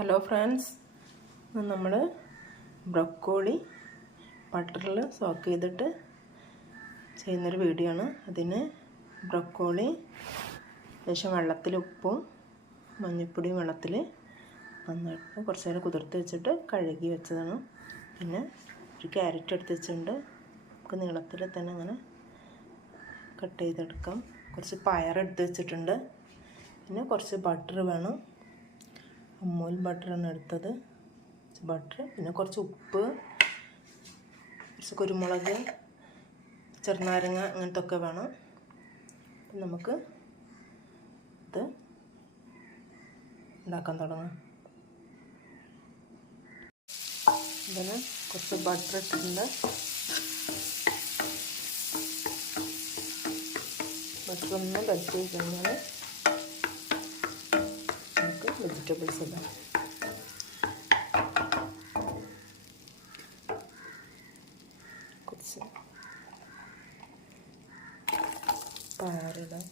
Hello friends, നമ്മൾ broccoli ബട്ടറിൽ soak ചെയ്തിട്ട് ചെയ്യുന്നൊരു വീഡിയോ ആണ്. അതിന് ബ്രൊക്കോളി ലേശം വെള്ളത്തിൽ ഉപ്പും മഞ്ഞൾപ്പൊടിയും വെള്ളത്തിൽ നന്നായിട്ട് കുറച്ച് നേരം കുതിർത്ത് വെച്ചിട്ട് കഴുകി വെച്ചതാണ്. പിന്നെ ഒരു ക്യാരറ്റ് എടുത്ത് വെച്ചിട്ടുണ്ട്. നമുക്ക് നീളത്തിൽ തന്നെ അങ്ങനെ കട്ട് ചെയ്തെടുക്കാം. കുറച്ച് പയറെടുത്ത് വെച്ചിട്ടുണ്ട്. പിന്നെ കുറച്ച് ബട്ടർ വേണം. അമൂൽ ബട്ടറാണ് എടുത്തത്. ബട്ടർ, പിന്നെ കുറച്ച് ഉപ്പ്, കുറച്ച് കുരുമുളക്, ചെറുനാരങ്ങ, അങ്ങനത്തെ ഒക്കെ വേണം. നമുക്ക് ഇത് ഉണ്ടാക്കാൻ തുടങ്ങാം. ഇതിന് കുറച്ച് ബട്ടർ ഇട്ടിട്ടുണ്ട്. ബട്ടർ ഒന്ന് പറ്റി കഴിഞ്ഞാൽ നമുക്ക് വെജിറ്റബിൾസ് ഇടാം. കുറച്ച് പയറിടാം.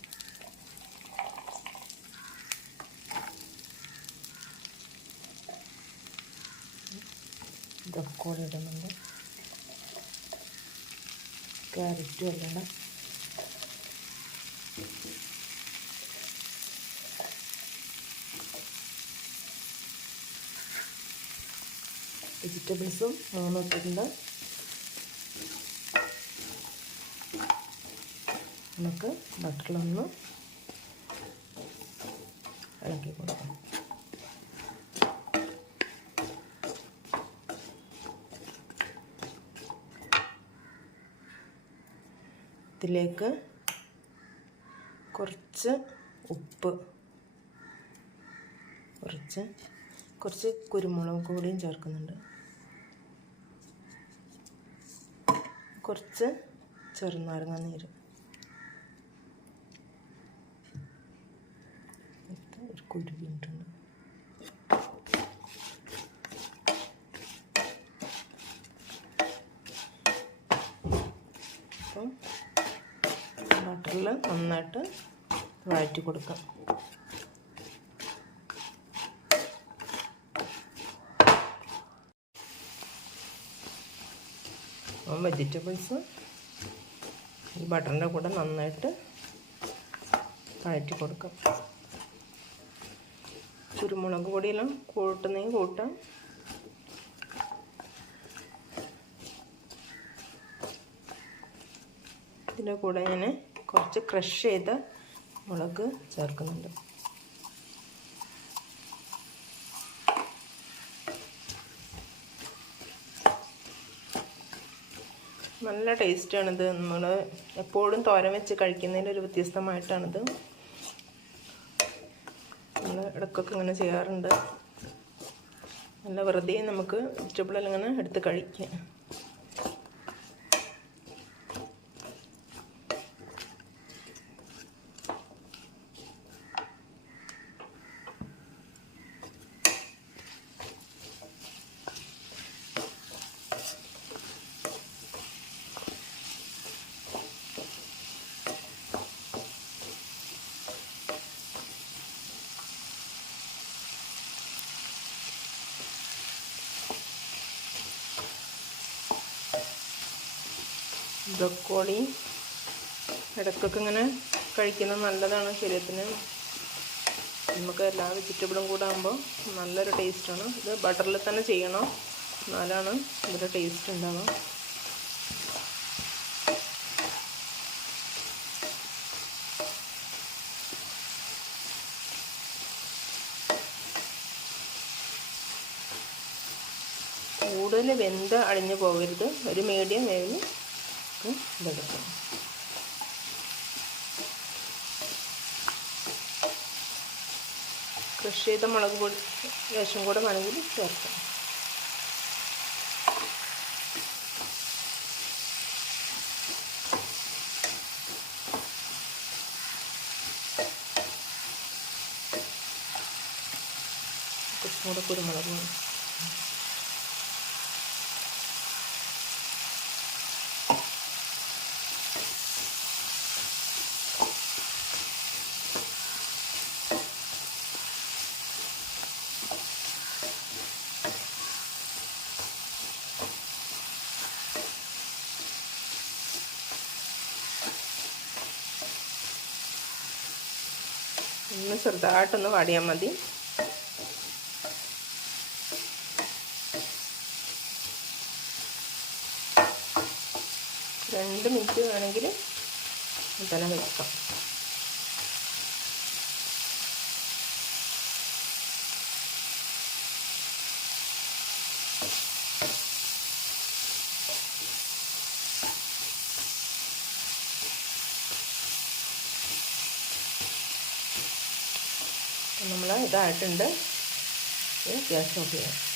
ബ്രൊക്കോളി ഇടുന്നുണ്ട്. ക്യാരറ്റും ഇടണം. വെജിറ്റബിൾസും 3 ഇട്ടിട്ടുണ്ട്. നമുക്ക് ബട്ടറിലൊന്ന് ഇളക്കി കൊടുക്കാം. ഇതിലേക്ക് കുറച്ച് ഉപ്പ്, കുറച്ച് കുരുമുളക് പൊടിയും ചേർക്കുന്നുണ്ട്. കുറച്ച് ചെറുനാരങ്ങ നീര്, ഒരു കുരുവിട്ടുണ്ട്. അപ്പം ബട്ടറിൽ നന്നായിട്ട് വഴറ്റി കൊടുക്കാം. വെജിറ്റബിൾസ് ഈ ബട്ടറിൻ്റെ കൂടെ നന്നായിട്ട് വഴറ്റി കൊടുക്കാം. കുരുമുളക് പൊടിയെല്ലാം കൂട്ടുന്നെങ്കിൽ കൂട്ടാം. ഇതിൻ്റെ കൂടെ ഞാൻ കുറച്ച് ക്രഷ് ചെയ്ത മുളക് ചേർക്കുന്നുണ്ട്. നല്ല ടേസ്റ്റാണിത്. നമ്മൾ എപ്പോഴും തോരൻ വെച്ച് കഴിക്കുന്നതിൻ്റെ ഒരു വ്യത്യസ്തമായിട്ടാണിത്. നമ്മൾ ഇടയ്ക്കൊക്കെ ഇങ്ങനെ ചെയ്യാറുണ്ട്. നല്ല വെറുതെ നമുക്ക് വെജിറ്റബിളെല്ലാം ഇങ്ങനെ എടുത്ത് കഴിക്കാം. ബ്രൊക്കോളി ഇടയ്ക്കൊക്കെ ഇങ്ങനെ കഴിക്കുന്നത് നല്ലതാണ് ശരീരത്തിന്. നമുക്ക് എല്ലാ വെജിറ്റബിളും കൂടെ ആകുമ്പോൾ നല്ലൊരു ടേസ്റ്റാണ്. ഇത് ബട്ടറിൽ തന്നെ ചെയ്യണം, എന്നാലാണ് ഇതിൻ്റെ ടേസ്റ്റ് ഉണ്ടാവുക. കൂടുതൽ വെന്ത് അളിഞ്ഞു പോകരുത്. ഒരു മീഡിയം വേവിൽ ഇതെടുക്കാം. ക്രഷ് ചെയ്ത മുളക് പൊടി ലേശം കൂടെ വേണമെങ്കിൽ ചേർക്കാം. കുറച്ചും കൂടെ കുരുമുളക് വേണം. ഒന്ന് ചെറുതായിട്ടൊന്ന് വാടിയാൽ മതി. രണ്ട് മിനിറ്റ് വേണമെങ്കിൽ തന്നെ വെക്കാം. നമ്മൾ ഇതായിട്ടുണ്ട്. ഗ്യാസ് ഓഫ് ചെയ്യാം.